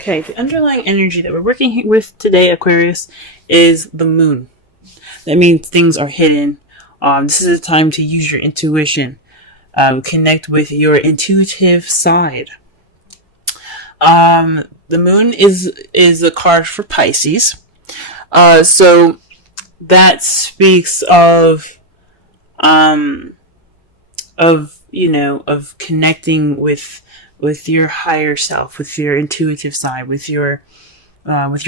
Okay, the underlying energy that we're working with today, Aquarius, is the moon. That means things are hidden. This is a time to use your intuition. Connect with your intuitive side. The moon is a card for Pisces. So that speaks of connecting with your higher self, with your intuitive side, with your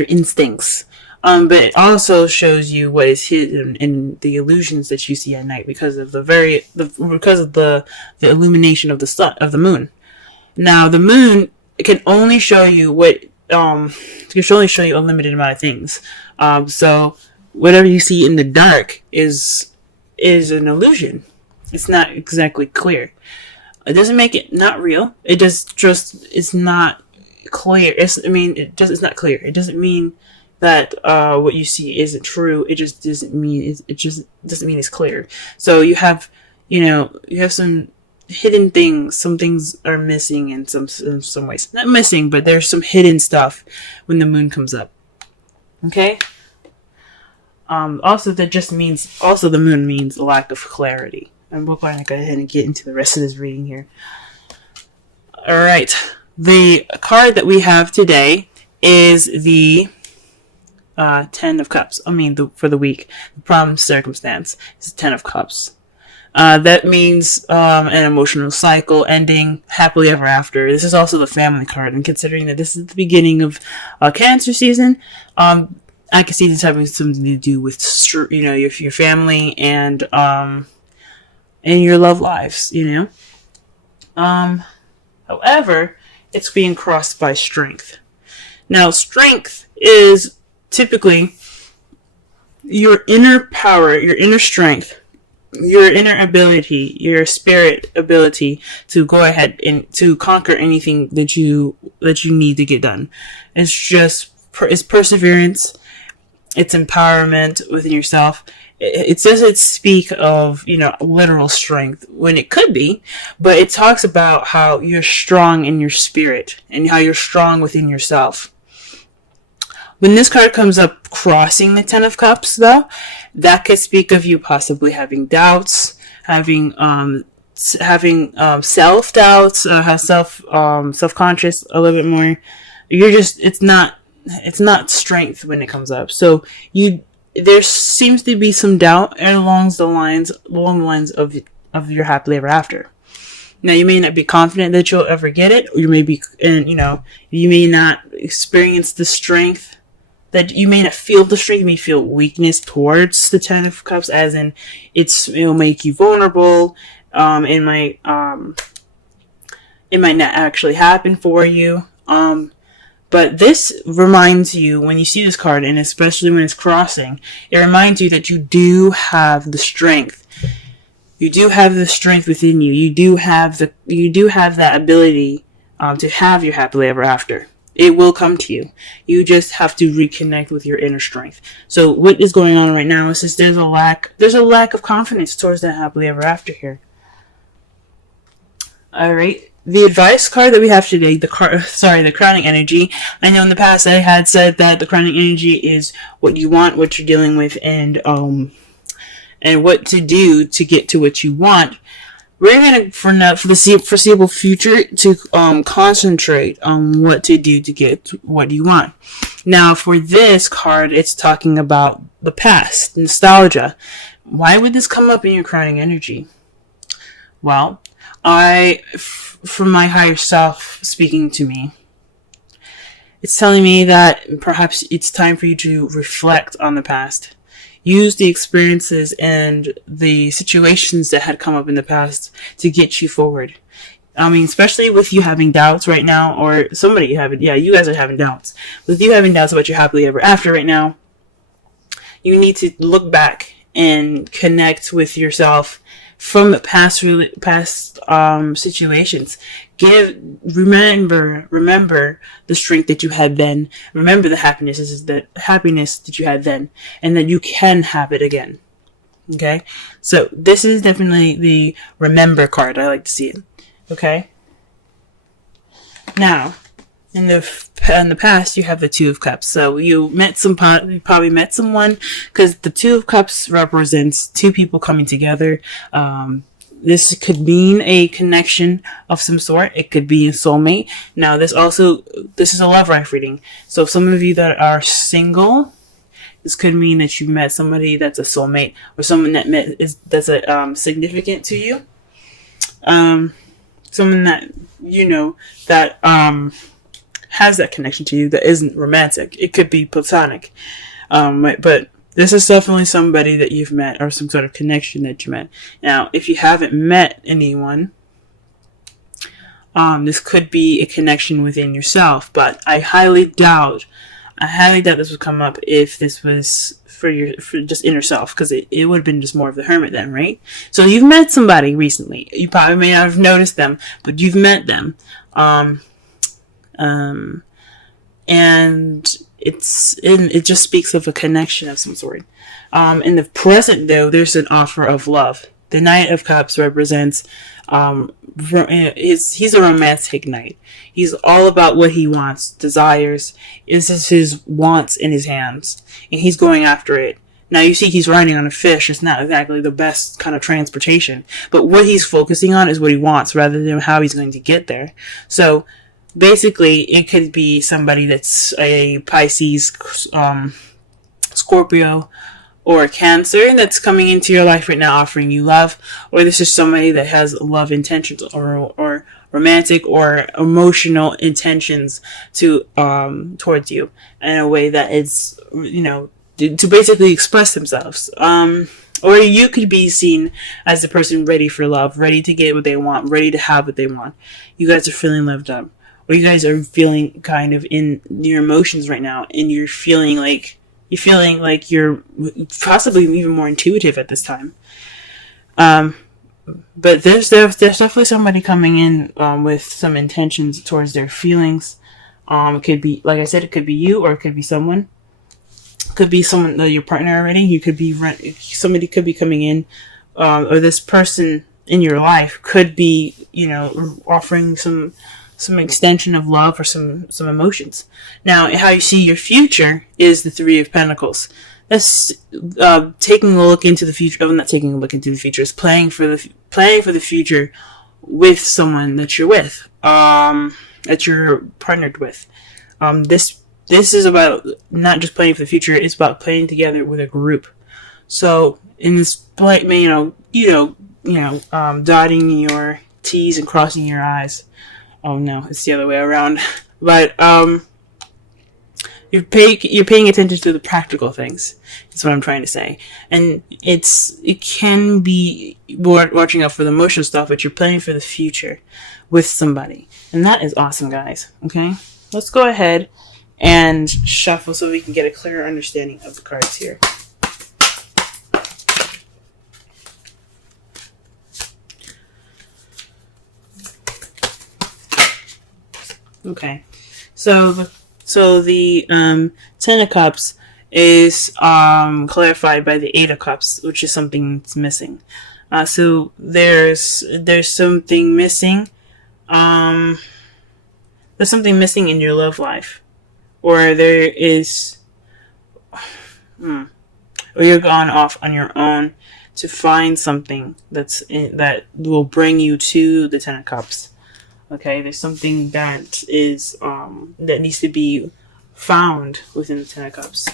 instincts. But it also shows you what is hidden in the illusions that you see at night because of the illumination of the sun, of the moon. Now, the moon can only show you a limited amount of things. So whatever you see in the dark is an illusion. It's not exactly clear. It doesn't make it not real. It just it's not clear. It's not clear. It doesn't mean that what you see isn't true. It just doesn't mean it's clear. So you have some hidden things. Some things are missing in some ways. Not missing, but there's some hidden stuff when the moon comes up. Okay. Also, the moon means lack of clarity. And we're going to go ahead and get into the rest of this reading here. All right. The card that we have today is the Ten of Cups. For the week, the problem circumstance is Ten of Cups. That means an emotional cycle ending happily ever after. This is also the family card, and considering that this is the beginning of Cancer season, I can see this having something to do with your family and your love lives. However, it's being crossed by strength. Now, strength is typically your inner power, your inner strength, your inner ability, your spirit ability to go ahead and to conquer anything that you need to get done. It's perseverance. It's empowerment within yourself. It doesn't speak of, literal strength when it could be, but it talks about how you're strong in your spirit and how you're strong within yourself. When this card comes up crossing the Ten of Cups, though, that could speak of you possibly having doubts, having self-doubts, self-conscious a little bit more. It's not strength when it comes up. So there seems to be some doubt along the lines of your happily ever after. Now, you may not be confident that you'll ever get it, or you may not experience the strength, that you may not feel the strength. You may feel weakness towards the Ten of Cups, as in it'll make you vulnerable. It might not actually happen for you. But this reminds you, when you see this card, and especially when it's crossing, it reminds you that you do have the strength. You do have the strength within you. You do have that ability to have your happily ever after. It will come to you. You just have to reconnect with your inner strength. So what is going on right now is just there's a lack of confidence towards that happily ever after here. All right. The advice card that we have today, the crowning energy. I know in the past I had said that the crowning energy is what you want, what you're dealing with, and what to do to get to what you want. We're going to, for the foreseeable future, to concentrate on what to do to get what you want. Now, for this card, it's talking about the past, nostalgia. Why would this come up in your crowning energy? Well, from my higher self speaking to me, it's telling me that perhaps it's time for you to reflect on the past. Use the experiences and the situations that had come up in the past to get you forward. Especially with you having doubts right now, or you guys are having doubts. With you having doubts about your happily ever after right now, you need to look back and connect with yourself from the past situations. Remember the strength that you had then. Remember the happiness that you had then, and that you can have it again. Okay, so this is definitely the remember card. I like to see it. Okay. Now, in the past, you have the Two of Cups. So you probably met someone, because the Two of Cups represents two people coming together. This could mean a connection of some sort. It could be a soulmate. Now, this is a love life reading. So some of you that are single, this could mean that you met somebody that's a soulmate, or someone that's a significant to you. Someone that that has that connection to you that isn't romantic. It could be platonic. But this is definitely somebody that you've met, or some sort of connection that you met. Now, if you haven't met anyone, this could be a connection within yourself, but I highly doubt this would come up if this was for just inner self, because it would have been just more of the hermit then, right? So you've met somebody recently. You probably may not have noticed them, but you've met them. And it just speaks of a connection of some sort. In the present, though, there's an offer of love. The Knight of Cups represents, he's a romantic knight. He's all about what he wants, desires. This is his wants in his hands, and he's going after it. Now, you see he's riding on a fish. It's not exactly the best kind of transportation, but what he's focusing on is what he wants rather than how he's going to get there. So, basically, it could be somebody that's a Pisces, Scorpio, or a Cancer that's coming into your life right now offering you love. Or this is somebody that has love intentions, or romantic or emotional intentions towards you in a way that it's, to basically express themselves. Or you could be seen as the person ready for love, ready to get what they want, ready to have what they want. You guys are feeling loved up. Or you guys are feeling kind of in your emotions right now, and you're feeling like you're possibly even more intuitive at this time. But there's definitely somebody coming in with some intentions towards their feelings. It could be, like I said, it could be you, or it could be someone. It could be someone, your partner already. You could be somebody could be coming in, or this person in your life could be, offering some extension of love, or some emotions. Now, how you see your future is the Three of Pentacles. That's taking a look into the future. Not taking a look into the future. It's planning for the future with someone that you're with, that you're partnered with. This is about not just planning for the future. It's about playing together with a group. So in this play, dotting your T's and crossing your I's. Oh no, it's the other way around. But you're paying attention to the practical things. That's what I'm trying to say. And it can be watching out for the emotional stuff, but you're planning for the future with somebody. And that is awesome, guys. Okay? Let's go ahead and shuffle so we can get a clearer understanding of the cards here. Okay, so the Ten of Cups is clarified by the Eight of Cups, which is something that's missing. So there's something missing. There's something missing in your love life, or there is, or you're gone off on your own to find something that will bring you to the Ten of Cups. Okay, there's something that is that needs to be found within the Ten of Cups.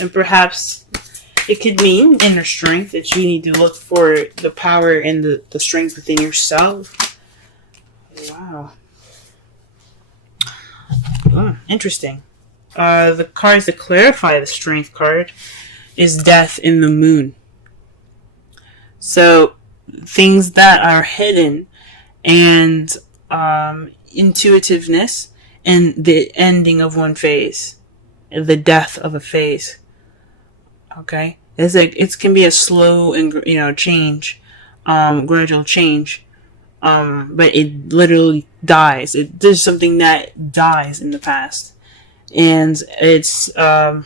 And perhaps it could mean inner strength, that you need to look for the power and the strength within yourself. Wow. Oh, interesting. The cards that clarify the strength card is Death in the Moon. So things that are hidden, and intuitiveness, and the ending of one phase, the death of a phase. Okay, it can be a slow and change, gradual change, but it literally dies. There's something that dies in the past, and but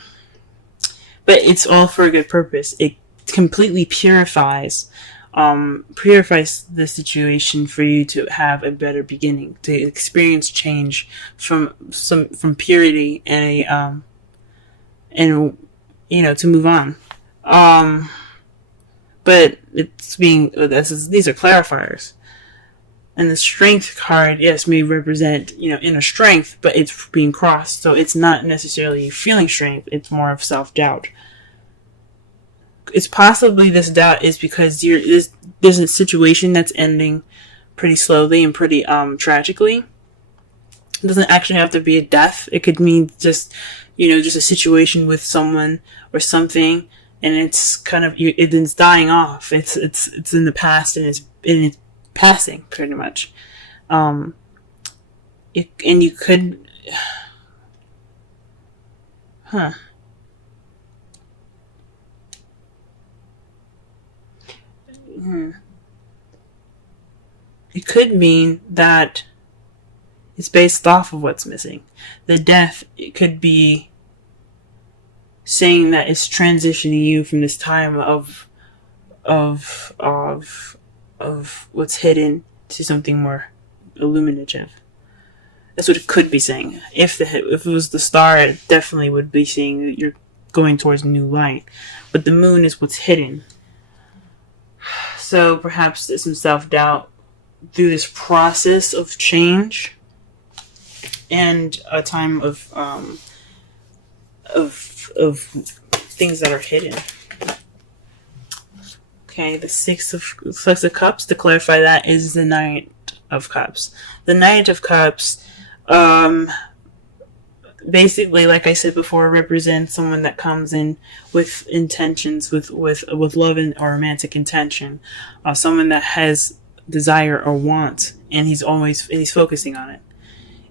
it's all for a good purpose. It completely purifies purifies the situation for you to have a better beginning, to experience change from purity and to move on. But these are clarifiers. And the strength card, yes, may represent, inner strength, but it's being crossed. So it's not necessarily feeling strength. It's more of self-doubt. It's possibly this doubt is because there's a situation that's ending pretty slowly and pretty tragically. It doesn't actually have to be a death. It could mean just a situation with someone or something, and it's kind of it's dying off. It's in the past, and it's passing pretty much. You could, It could mean that it's based off of what's missing. The death, it could be saying that it's transitioning you from this time of what's hidden to something more illuminative. That's what it could be saying. If it was the star, it definitely would be saying that you're going towards new light. But the moon is what's hidden. So perhaps there's some self-doubt through this process of change and a time of things that are hidden. Okay, the Six of Cups, to clarify that, is the Knight of Cups. The Knight of Cups, basically, like I said before, represents someone that comes in with intentions, with love and or romantic intention. Someone that has desire or want, and he's focusing on it.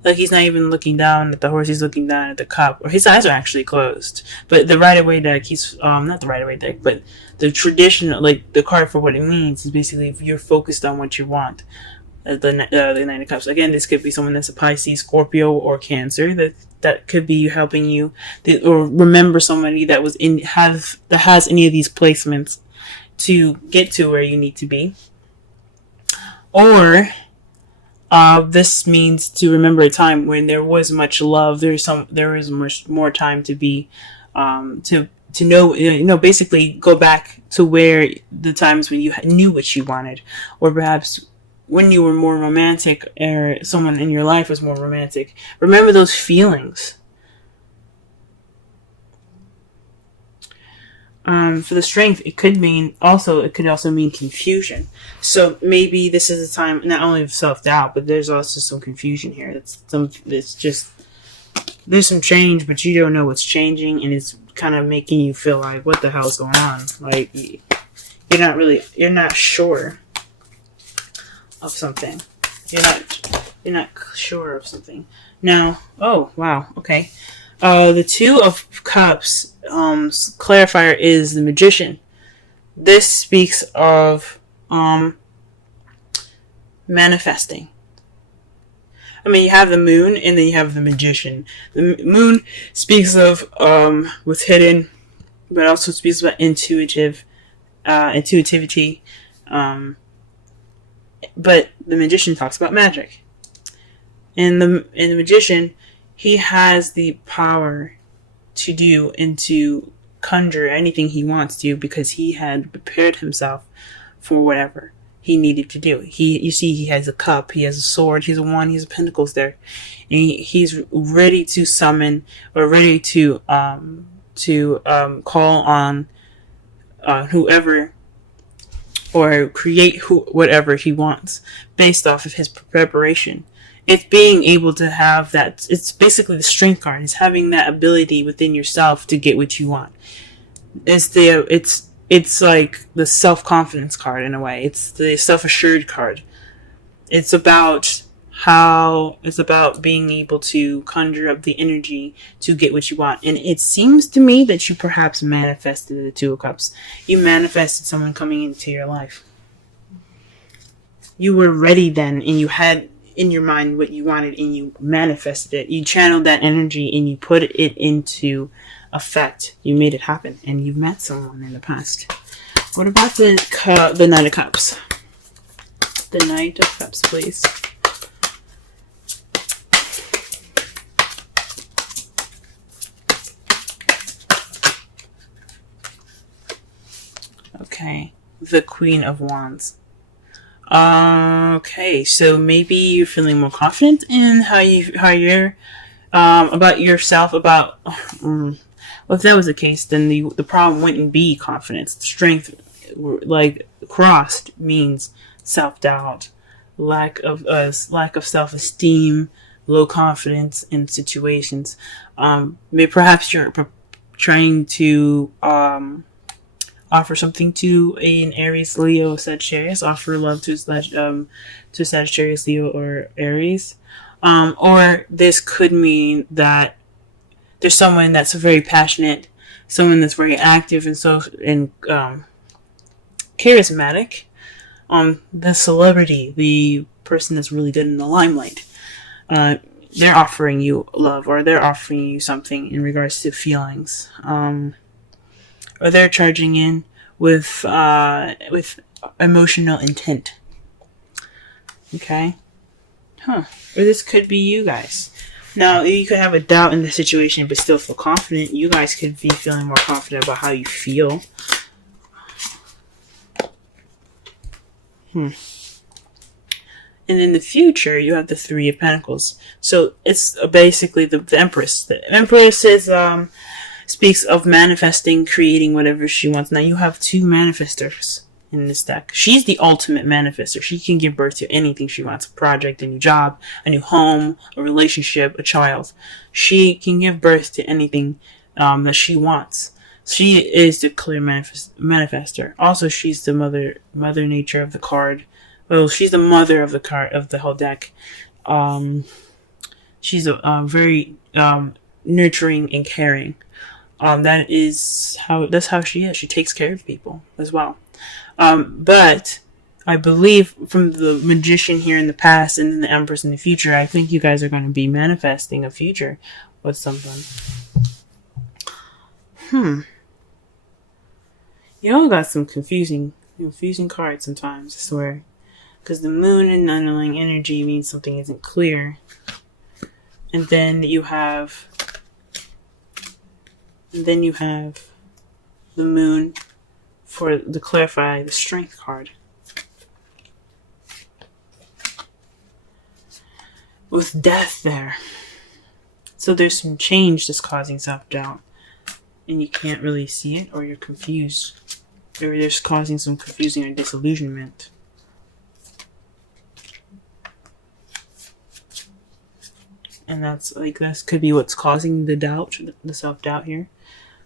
Like, he's not even looking down at the horse, he's looking down at the cup. Or his eyes are actually closed. But the Rider-Waite deck, not the Rider-Waite deck, but the traditional, like, the card for what it means is basically if you're focused on what you want. The Knight of Cups. Again, this could be someone that's a Pisces, Scorpio, or Cancer. That could be helping you, or remember somebody that has any of these placements to get to where you need to be. Or this means to remember a time when there was much love. There was much more time to be, to know, basically go back to where the times when you knew what you wanted, or perhaps when you were more romantic, or someone in your life was more romantic. Remember those feelings. For the Strength, it could also mean confusion. So maybe this is a time not only of self-doubt, but there's also some confusion here. There's some change, but you don't know what's changing, and it's kind of making you feel like, what the hell's going on? Like, you're not sure of something. You're not sure of something. Now, oh wow, okay. The Two of Cups clarifier is the Magician. This speaks of manifesting. I mean, you have the Moon, and then you have the Magician. The Moon speaks of what's hidden, but also speaks about intuitivity. But the Magician talks about magic. And the Magician, he has the power to do and to conjure anything he wants to, because he had prepared himself for whatever he needed to do. He has a cup, he has a sword, he has a wand, he has pentacles there, and he's ready to summon, or ready to call on whoever, or create whatever he wants based off of his preparation. It's being able to have that. It's basically the Strength card. It's having that ability within yourself to get what you want. It's like the self-confidence card in a way. It's the self-assured card. It's about being able to conjure up the energy to get what you want. And it seems to me that you perhaps manifested the Two of Cups. You manifested someone coming into your life. You were ready then, and you had in your mind what you wanted, and you manifested it. You channeled that energy, and you put it into effect. You made it happen, and you've met someone in the past. What about the Knight of Cups? The Knight of Cups, please. Okay, the Queen of Wands. Okay, so maybe you're feeling more confident in how you're about yourself. About well, if that was the case, then the problem wouldn't be confidence. Strength, like crossed, means self-doubt, lack of self-esteem, low confidence in situations. Maybe perhaps you're trying to offer something to an Aries, Leo, Sagittarius. Offer love to Sagittarius, Leo, or Aries. Or this could mean that there's someone that's very passionate, someone that's very active and charismatic. The celebrity, the person that's really good in the limelight. They're offering you love, or they're offering you something in regards to feelings. Or they're charging in with emotional intent. Okay? Or this could be you guys. Now, you could have a doubt in the situation, but still feel confident. You guys could be feeling more confident about how you feel. And in the future, you have the Three of Pentacles. So it's basically the Empress. The Empress is speaks of manifesting, creating whatever she wants. Now you have two manifestors in this deck. She's the ultimate manifester. She can give birth to anything she wants. A project, a new job, a new home, a relationship, a child. She can give birth to anything that she wants. She is the clear manifester. Also, she's the mother nature of the card. Well, she's the mother of the card, of the whole deck. She's a very nurturing and caring. That's how she is. She takes care of people as well. But I believe from the Magician here in the past and then the Empress in the future, I think you guys are going to be manifesting a future with something. You all got some confusing cards sometimes, I swear. Because the Moon and underlying energy means something isn't clear. And then you have the Moon to clarify the Strength card. With Death there. So there's some change that's causing self-doubt. And you can't really see it, or you're confused. Or there's causing some confusing or disillusionment. And that could be what's causing the doubt, the self-doubt here.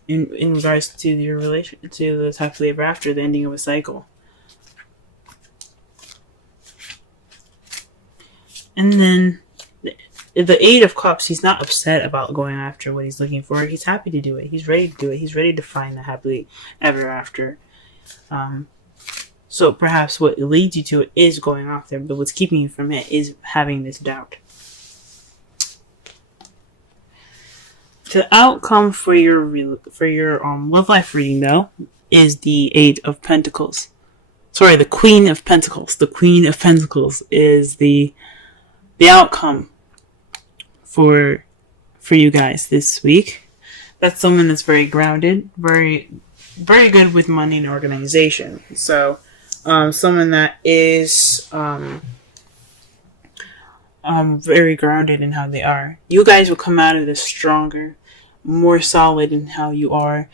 In regards to your relation, to the happily ever after, the ending of a cycle. And then the Eight of Cups, he's not upset about going after what he's looking for. He's happy to do it. He's ready to do it. He's ready to find the happily ever after. So perhaps what leads you to it is going off there, but what's keeping you from it is having this doubt. The outcome for your love life reading, though, is the Eight of Pentacles. Sorry, the Queen of Pentacles. The Queen of Pentacles is the outcome for you guys this week. That's someone that's very grounded, very very good with money and organization. So, someone that is very grounded in how they are. You guys will come out of this stronger, more solid in how you are,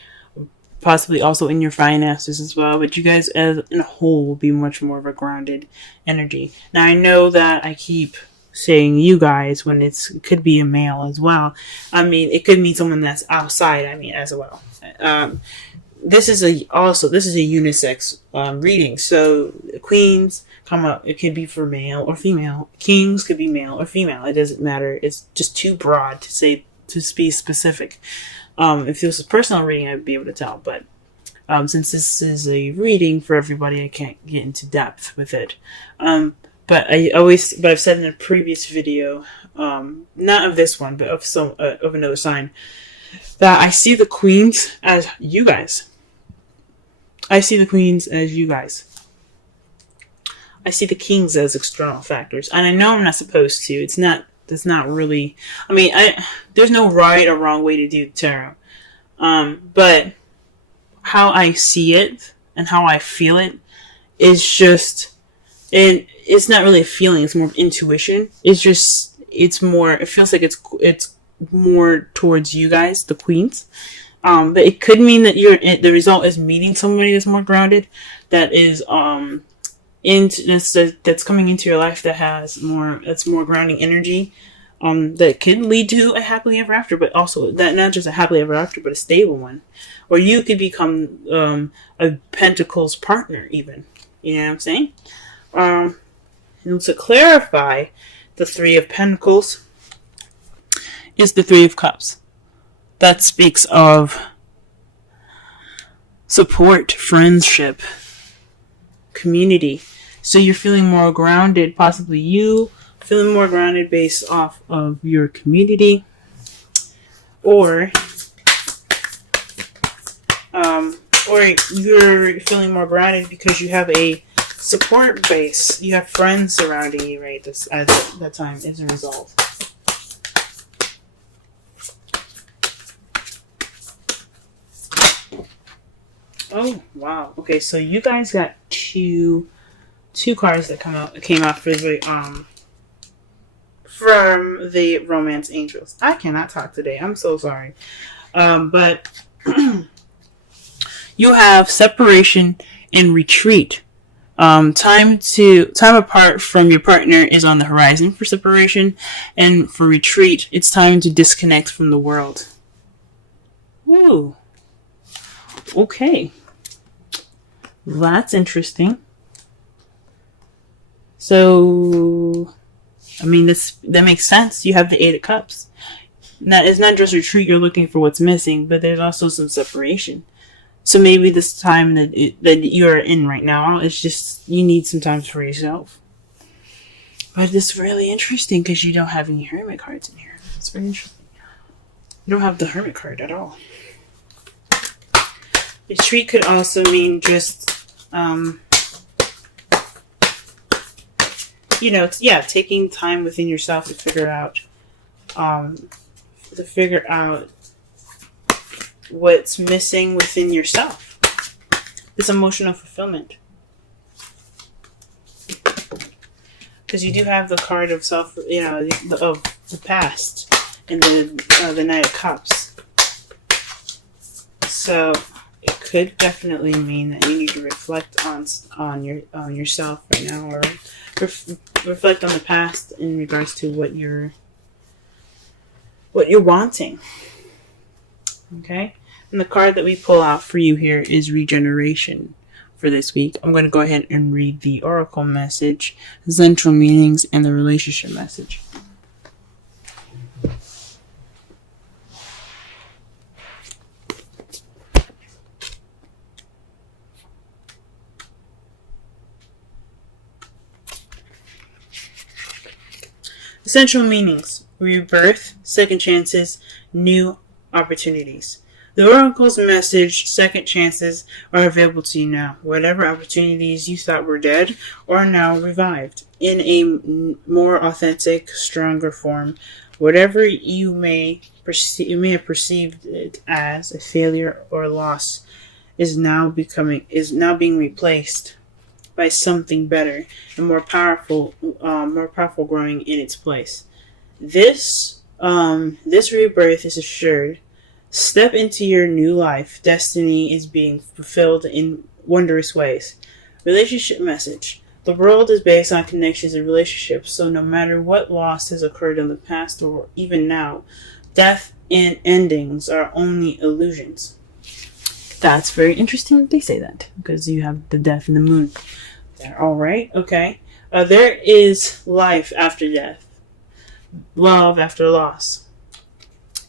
possibly also in your finances as well. But you guys as in a whole will be much more of a grounded energy. Now I know that I keep saying you guys when it could be a male as well. I mean, it could mean someone that's outside. I mean, as well. This is a unisex reading. So queens come up. It could be for male or female. Kings could be male or female. It doesn't matter. It's just too broad to be specific. If this was a personal reading, I'd be able to tell. But since this is a reading for everybody, I can't get into depth with it. But I've said in a previous video, not of this one, but of another sign, that I see the queens as you guys. I see the queens as you guys. I see the kings as external factors. And I know I'm not supposed to. That's not really, there's no right or wrong way to do tarot. But how I see it and how I feel it is just, and it's not really a feeling, it's more of intuition. It feels like it's more towards you guys, the queens. But it could mean that the result is meeting somebody that's more grounded, that is, that's coming into your life that's more grounding energy, that could lead to a happily ever after, but also that not just a happily ever after, but a stable one. Or you could become a Pentacles partner, even. You know what I'm saying? And to clarify, the Three of Pentacles is the Three of Cups. That speaks of support, friendship, community. So you're feeling more grounded, possibly you feeling more grounded based off of your community, or you're feeling more grounded because you have a support base. You have friends surrounding you, right? This at that time as a result. Oh wow! Okay, so you guys got two cards that came out for the from the Romance Angels. I cannot talk today. I'm so sorry, but you have separation and retreat. Time apart from your partner is on the horizon for separation, and for retreat, it's time to disconnect from the world. Ooh. Okay. That's interesting. So, that makes sense. You have the Eight of Cups. Now, it's not just retreat, you're looking for what's missing, but there's also some separation. So maybe this time that you're in right now, it's just, you need some time for yourself. But it's really interesting because you don't have any Hermit cards in here. It's very interesting. You don't have the Hermit card at all. Retreat could also mean just, taking time within yourself to figure out what's missing within yourself. This emotional fulfillment. Because you do have the card of of the past and the Knight of Cups. So it could definitely mean that you need to reflect on yourself right now, or reflect on the past in regards to what you're wanting. Okay? And the card that we pull out for you here is Regeneration for this week. I'm going to go ahead and read the Oracle message, central meanings, and the relationship message. Essential meanings: rebirth, second chances, new opportunities. The Oracle's message: second chances are available to you now. Whatever opportunities you thought were dead are now revived in a more authentic, stronger form. Whatever you may have perceived it as a failure or loss is now being replaced by something better and more powerful growing in its place. This rebirth is assured. Step into your new life. Destiny is being fulfilled in wondrous ways. Relationship message: the world is based on connections and relationships, so no matter what loss has occurred in the past or even now, death and endings are only illusions. That's very interesting that they say that, because you have the death and the moon there. All right, okay. There is life after death, love after loss.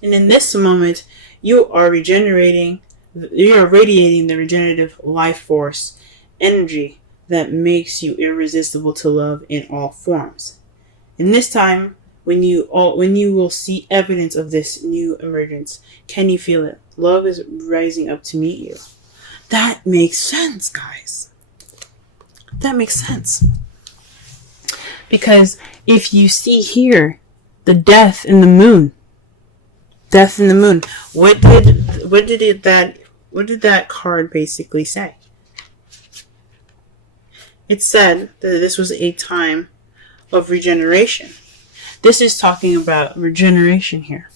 And in this moment, you are radiating the regenerative life force energy that makes you irresistible to love in all forms. In this time, when you will see evidence of this new emergence, can you feel it? Love is rising up to meet you. That makes sense, guys. That makes sense. Because if you see here, the death in the moon. Death in the moon. What did that card basically say? It said that this was a time of regeneration. This is talking about regeneration here.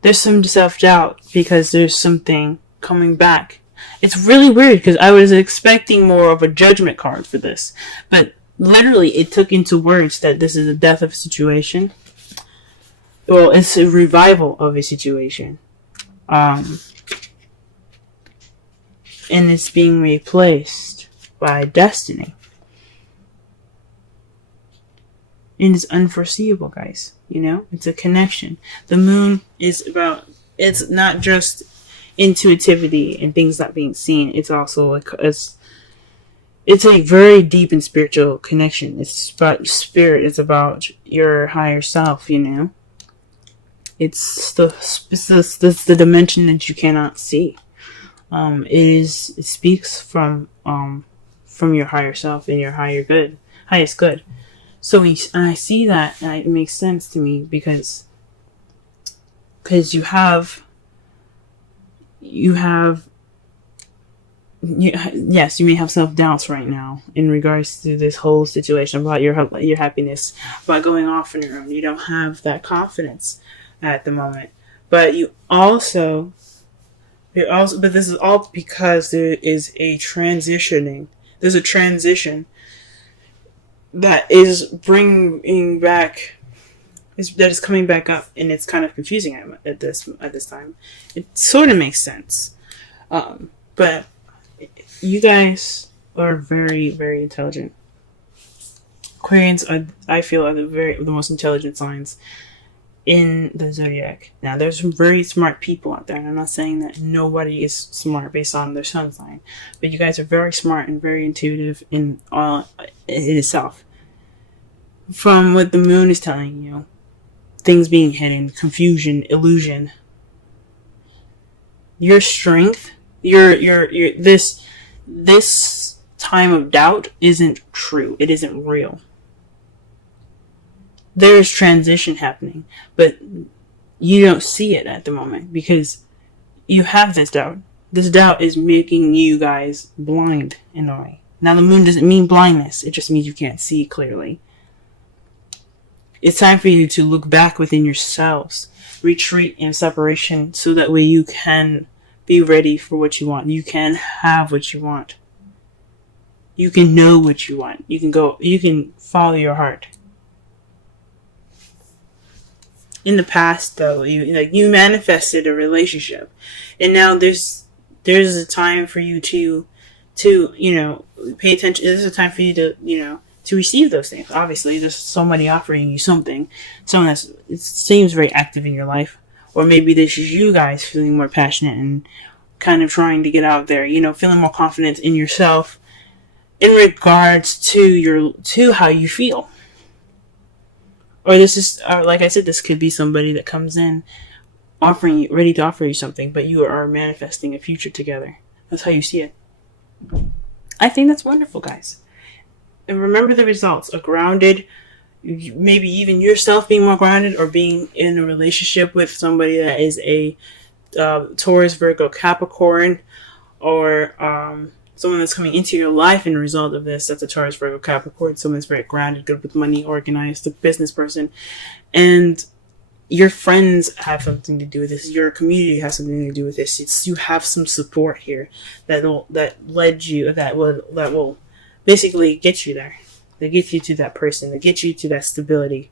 There's some self-doubt because there's something coming back. It's really weird because I was expecting more of a judgment card for this. But literally it took into words that this is the death of a situation. Well, it's a revival of a situation. And it's being replaced by destiny. And it's unforeseeable, guys. You know, it's a connection. The moon is about, it's not just intuitivity and things not being seen. It's also like, it's a very deep and spiritual connection. It's about spirit. It's about your higher self, you know. It's the dimension that you cannot see. It speaks from your higher self and your highest good. So when I see that, it makes sense to me because yes, you may have self-doubts right now in regards to this whole situation about your happiness, about going off on your own. You don't have that confidence at the moment, but but this is all because there is a transitioning. There's a transition that is coming back up, and it's kind of confusing at this time. It sort of makes sense, but you guys are very, very intelligent. Aquarians I feel are the most intelligent signs in the zodiac. Now, there's some very smart people out there, and I'm not saying that nobody is smart based on their sun sign, but you guys are very smart and very intuitive in itself. From what the moon is telling you, things being hidden, confusion, illusion, your strength, this time of doubt isn't true. It isn't real. There is transition happening, but you don't see it at the moment because you have this doubt. This doubt is making you guys blind in a way. Now, the moon doesn't mean blindness. It just means you can't see clearly. It's time for you to look back within yourselves, retreat in separation, so that way you can be ready for what you want. You can have what you want. You can know what you want. You can follow your heart. In the past, though, you manifested a relationship, and now there's a time for you to pay attention. There's a time for you to receive those things. Obviously, there's somebody offering you something, someone it seems very active in your life, or maybe this is you guys feeling more passionate and kind of trying to get out there, feeling more confident in yourself in regards to how you feel. Or this is, like I said, this could be somebody that comes in ready to offer you something, but you are manifesting a future together. That's how you see it. I think that's wonderful, guys. And remember the results. A grounded, maybe even yourself being more grounded, or being in a relationship with somebody that is a Taurus, Virgo, Capricorn, or someone that's coming into your life in a result of this. That's a Taurus, Virgo, Capricorn. Someone that's very grounded, good with money, organized, a business person. And your friends have something to do with this. Your community has something to do with this. You have some support here that will basically get you there. That get you to that person. That get you to that stability.